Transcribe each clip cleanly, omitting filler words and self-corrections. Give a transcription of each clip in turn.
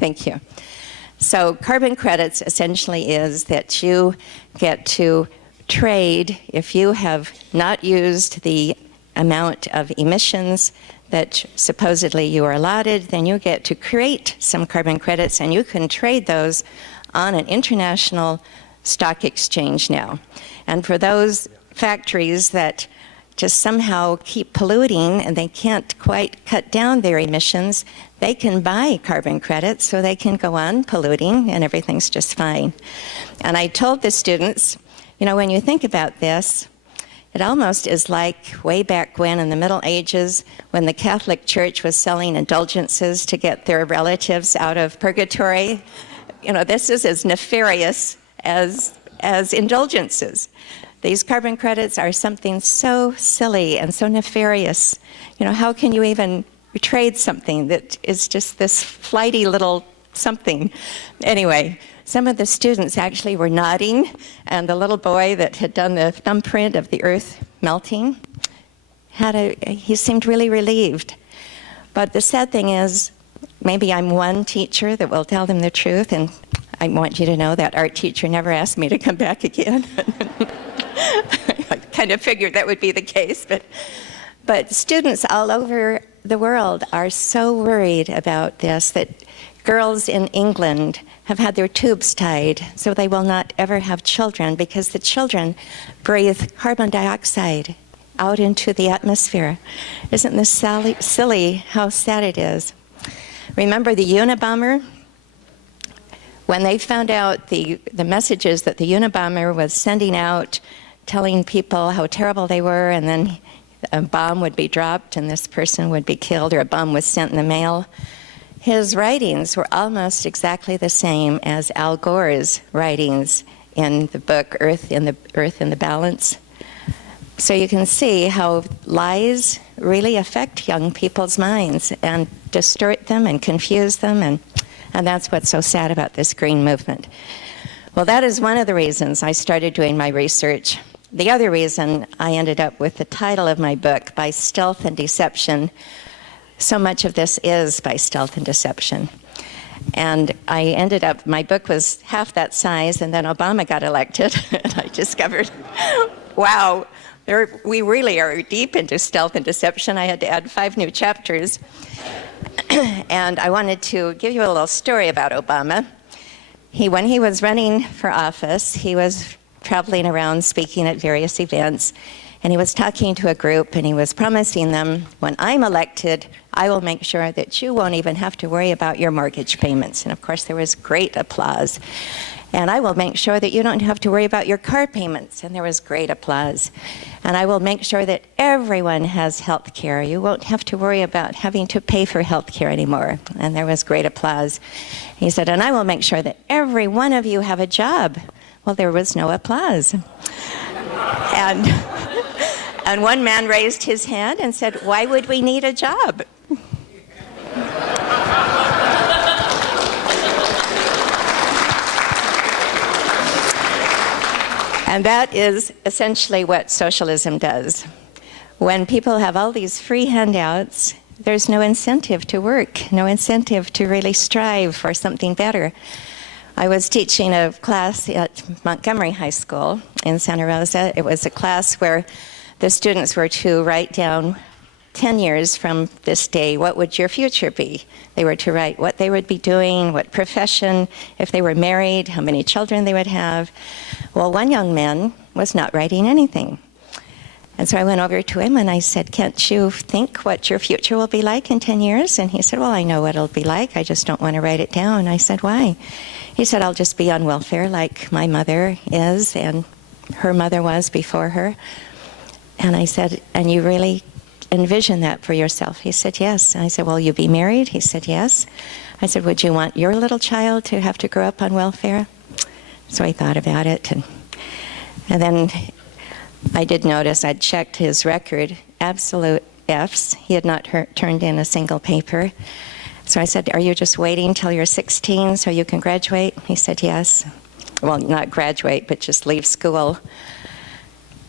Thank you. So carbon credits essentially is that you get to trade if you have not used the amount of emissions that supposedly you are allotted, then you get to create some carbon credits, and you can trade those on an international stock exchange now. And for those factories that just somehow keep polluting and they can't quite cut down their emissions, they can buy carbon credits so they can go on polluting and everything's just fine. And I told the students, you know, when you think about this, it almost is like way back when in the Middle Ages when the Catholic Church was selling indulgences to get their relatives out of purgatory. You know, this is as nefarious as indulgences. These carbon credits are something so silly and so nefarious. You know, how can you even trade something that is just this flighty little something? Anyway, some of the students actually were nodding, and the little boy that had done the thumbprint of the earth melting, he seemed really relieved. But the sad thing is, maybe I'm one teacher that will tell them the truth, and I want you to know that art teacher never asked me to come back again. I kind of figured that would be the case, but students all over the world are so worried about this that girls in England have had their tubes tied so they will not ever have children because the children breathe carbon dioxide out into the atmosphere. Isn't this silly how sad it is? Remember the Unabomber? When they found out the messages that the Unabomber was sending out, telling people how terrible they were, and then a bomb would be dropped and this person would be killed, or a bomb was sent in the mail, his writings were almost exactly the same as Al Gore's writings in the book Earth in the Balance. So you can see how lies really affect young people's minds and distort them and confuse them, and that's what's so sad about this green movement. Well, that is one of the reasons I started doing my research. The other reason I ended up with the title of my book, By Stealth and Deception. So much of this is by stealth and deception. And I ended up, my book was half that size, and then Obama got elected, and I discovered, wow, we really are deep into stealth and deception. I had to add 5 new chapters. And I wanted to give you a little story about Obama. When he was running for office, he was traveling around speaking at various events, and he was talking to a group, and he was promising them, when I'm elected, I will make sure that you won't even have to worry about your mortgage payments. And of course, there was great applause. And I will make sure that you don't have to worry about your car payments. And there was great applause. And I will make sure that everyone has health care. You won't have to worry about having to pay for health care anymore. And there was great applause. He said, and I will make sure that every one of you have a job. Well, there was no applause. And one man raised his hand and said, why would we need a job? And that is essentially what socialism does. When people have all these free handouts, there's no incentive to work, no incentive to really strive for something better. I was teaching a class at Montgomery High School in Santa Rosa. It was a class where the students were to write down 10 years from this day, what would your future be? They were to write what they would be doing, what profession, if they were married, how many children they would have. Well, one young man was not writing anything. And so I went over to him and I said, can't you think what your future will be like in 10 years? And he said, well, I know what it'll be like. I just don't want to write it down. I said, why? He said, I'll just be on welfare like my mother is and her mother was before her. And I said, and you really envision that for yourself? He said, yes. And I said, will you be married? He said, yes. I said, would you want your little child to have to grow up on welfare? So I thought about it. And then I did notice I'd checked his record, absolute Fs. He had not turned in a single paper. So I said, are you just waiting till you're 16 so you can graduate? He said, yes. Well, not graduate, but just leave school.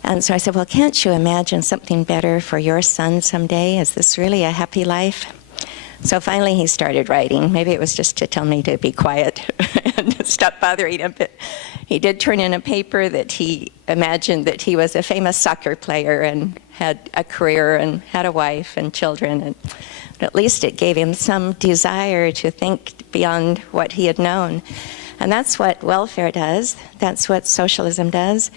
And so I said, well, can't you imagine something better for your son someday? Is this really a happy life? So finally he started writing. Maybe it was just to tell me to be quiet and stop bothering him, but he did turn in a paper that he imagined that he was a famous soccer player and had a career and had a wife and children. And at least it gave him some desire to think beyond what he had known. And that's what welfare does. That's what socialism does.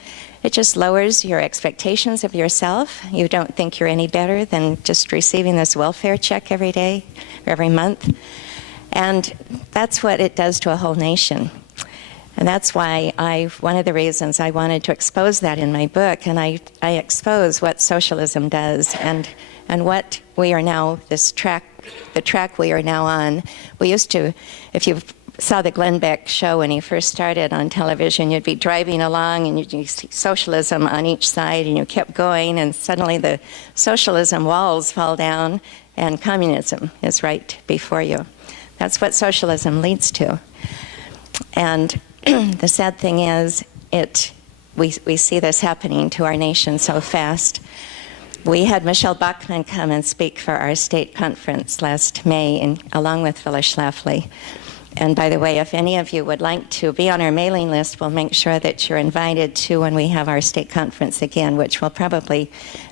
It just lowers your expectations of yourself. You don't think you're any better than just receiving this welfare check every day or every month. And that's what it does to a whole nation. And that's why one of the reasons I wanted to expose that in my book, and I expose what socialism does and what we are now, the track we are now on. We used to, if you saw the Glenn Beck show when he first started on television, you'd be driving along and you'd see socialism on each side, and you kept going, and suddenly the socialism walls fall down and communism is right before you. That's what socialism leads to. And the sad thing is, we see this happening to our nation so fast. We had Michelle Bachmann come and speak for our state conference last May, along with Phyllis Schlafly. And by the way, if any of you would like to be on our mailing list, we'll make sure that you're invited to when we have our state conference again, which will probably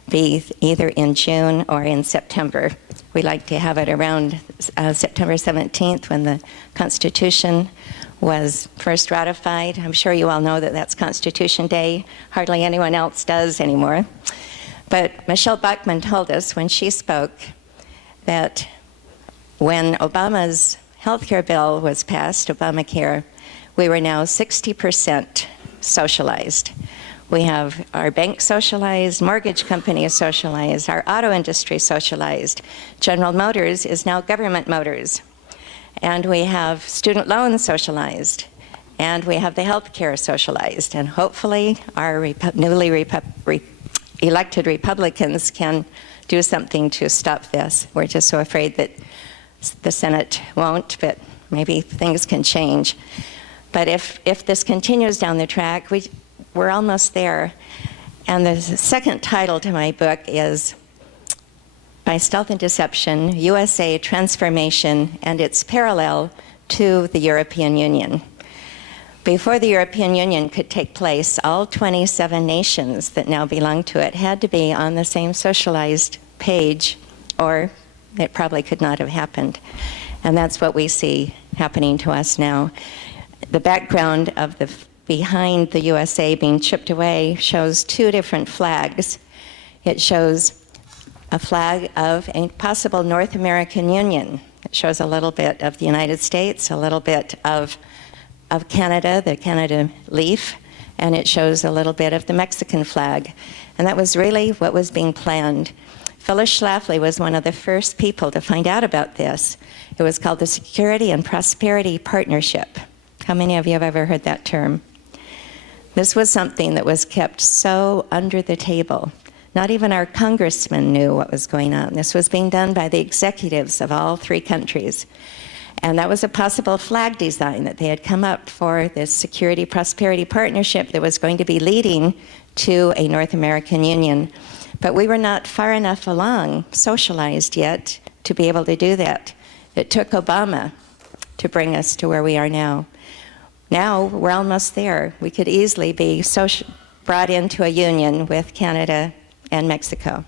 be either in June or in September. We like to have it around September 17th, when the Constitution was first ratified. I'm sure you all know that that's Constitution Day. Hardly anyone else does anymore. But Michelle Bachmann told us when she spoke that when Obama's healthcare bill was passed, Obamacare, we were now 60% socialized. We have our bank socialized, mortgage companies socialized, our auto industry socialized. General Motors is now Government Motors. And we have student loans socialized. And we have the healthcare socialized. And hopefully our newly elected Republicans can do something to stop this. We're just so afraid that the Senate won't, but maybe things can change. But if this continues down the track, we're almost there. And the second title to my book is By Stealth and Deception, USA Transformation and its Parallel to the European Union. Before the European Union could take place, all 27 nations that now belong to it had to be on the same socialized page, or it probably could not have happened. And that's what we see happening to us now. The background of behind the USA being chipped away shows two different flags. It shows a flag of a possible North American Union. It shows a little bit of the United States, a little bit of Canada, the Canada leaf, and it shows a little bit of the Mexican flag. And that was really what was being planned. Phyllis Schlafly was one of the first people to find out about this. It was called the Security and Prosperity Partnership. How many of you have ever heard that term? This was something that was kept so under the table. Not even our congressmen knew what was going on. This was being done by the executives of all three countries. And that was a possible flag design that they had come up for this Security Prosperity Partnership that was going to be leading to a North American Union. But we were not far enough along, socialized yet, to be able to do that. It took Obama to bring us to where we are now. Now we're almost there. We could easily be brought into a union with Canada and Mexico.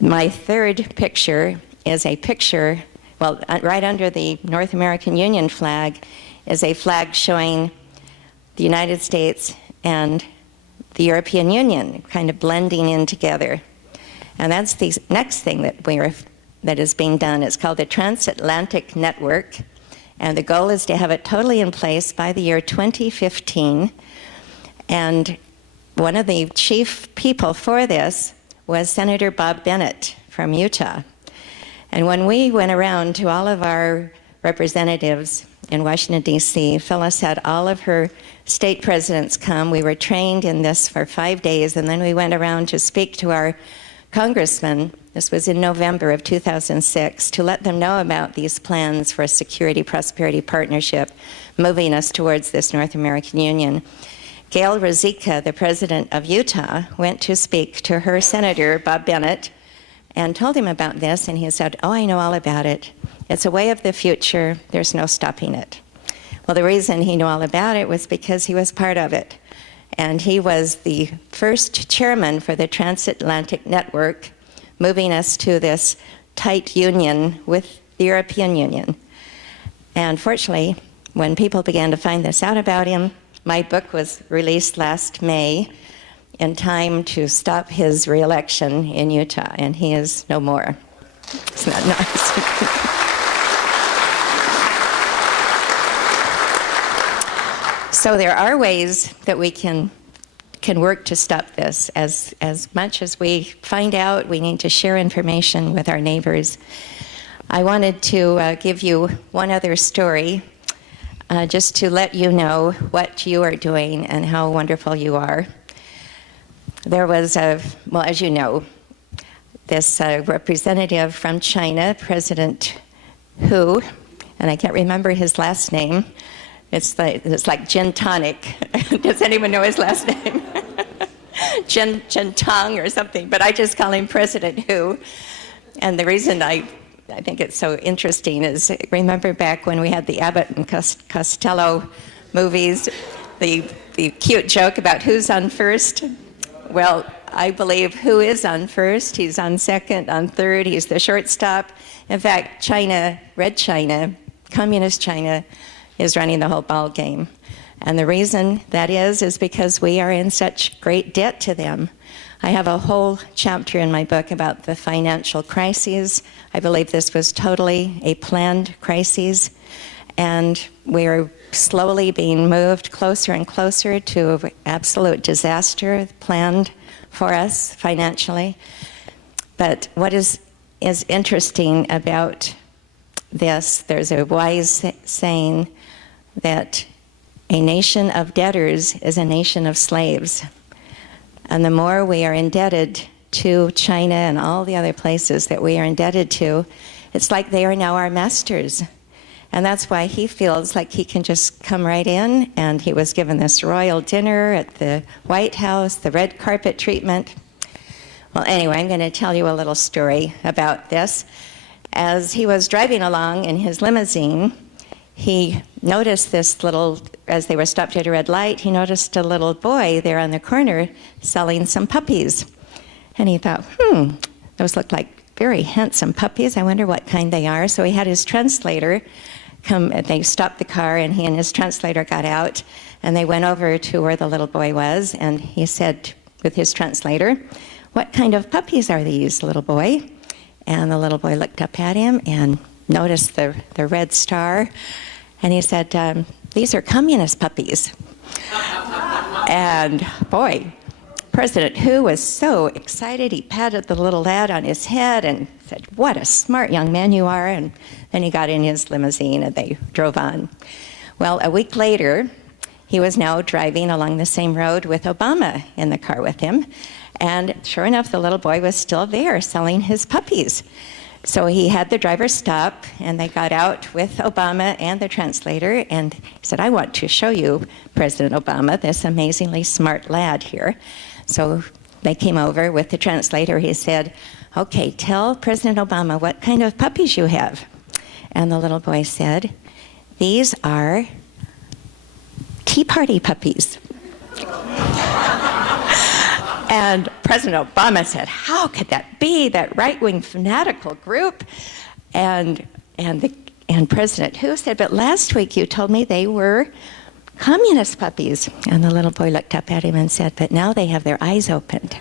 My third picture is a picture, well, right under the North American Union flag is a flag showing the United States and the European Union kind of blending in together. And that's the next thing that is being done. It's called the Transatlantic Network, and the goal is to have it totally in place by the year 2015. And one of the chief people for this was Senator Bob Bennett from Utah. And when we went around to all of our representatives in Washington, D.C., Phyllis had all of her state presidents come. We were trained in this for 5 days, and then we went around to speak to our congressmen. This was in November of 2006, to let them know about these plans for a Security Prosperity Partnership, moving us towards this North American Union. Gail Rosicka, the president of Utah, went to speak to her senator, Bob Bennett, and told him about this, and he said, "Oh, I know all about it. It's a way of the future. There's no stopping it." Well, the reason he knew all about it was because he was part of it. And he was the first chairman for the Transatlantic network, moving us to this tight union with the European Union. And fortunately, when people began to find this out about him, my book was released last May in time to stop his re-election in Utah, and he is no more. It's not nice. So there are ways that we can work to stop this. As much as we find out, we need to share information with our neighbors. I wanted to give you one other story, just to let you know what you are doing and how wonderful you are. There was well, as you know, this representative from China, President Hu, and I can't remember his last name. It's like gin tonic. Does anyone know his last name? Gin Tong or something, but I just call him President Hu. And the reason I think it's so interesting is, remember back when we had the Abbott and Costello movies, the cute joke about who's on first? Well, I believe Hu is on first, he's on second, on third, he's the shortstop. In fact, China, Red China, Communist China, is running the whole ball game. And the reason that is because we are in such great debt to them. I have a whole chapter in my book about the financial crises. I believe this was totally a planned crisis, and we're slowly being moved closer and closer to absolute disaster planned for us financially. But what is interesting about this, there's a wise saying that a nation of debtors is a nation of slaves. And the more we are indebted to China and all the other places that we are indebted to, it's like they are now our masters. And that's why he feels like he can just come right in, and he was given this royal dinner at the White House, the red carpet treatment. Well, anyway, I'm going to tell you a little story about this. As he was driving along in his limousine, he noticed this little, as they were stopped at a red light, he noticed a little boy there on the corner selling some puppies. And he thought, those look like very handsome puppies. I wonder what kind they are. So he had his translator come, they stopped the car, and he and his translator got out, and they went over to where the little boy was, and he said with his translator, "What kind of puppies are these, little boy?" And the little boy looked up at him and noticed the red star, and he said, "These are communist puppies." And boy, President Hu was so excited. He patted the little lad on his head and said, "What a smart young man you are." And then he got in his limousine and they drove on. Well, a week later, he was now driving along the same road with Obama in the car with him. And sure enough, the little boy was still there selling his puppies. So he had the driver stop, and they got out with Obama and the translator, and he said, "I want to show you, President Obama, this amazingly smart lad here." So they came over with the translator. He said, "Okay, tell President Obama what kind of puppies you have." And the little boy said, "These are Tea Party puppies." And President Obama said, "How could that be, that right-wing fanatical group?" And President Hu said, "But last week you told me they were communist puppies." And the little boy looked up at him and said, "But now they have their eyes opened."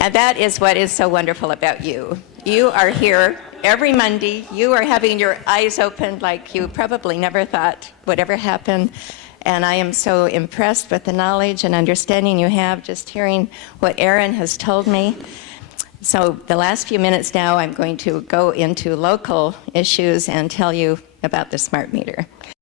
And that is what is so wonderful about you. You are here every Monday. You are having your eyes opened like you probably never thought would ever happen. And I am so impressed with the knowledge and understanding you have just hearing what Aaron has told me. So the last few minutes now, I'm going to go into local issues and tell you about the smart meter.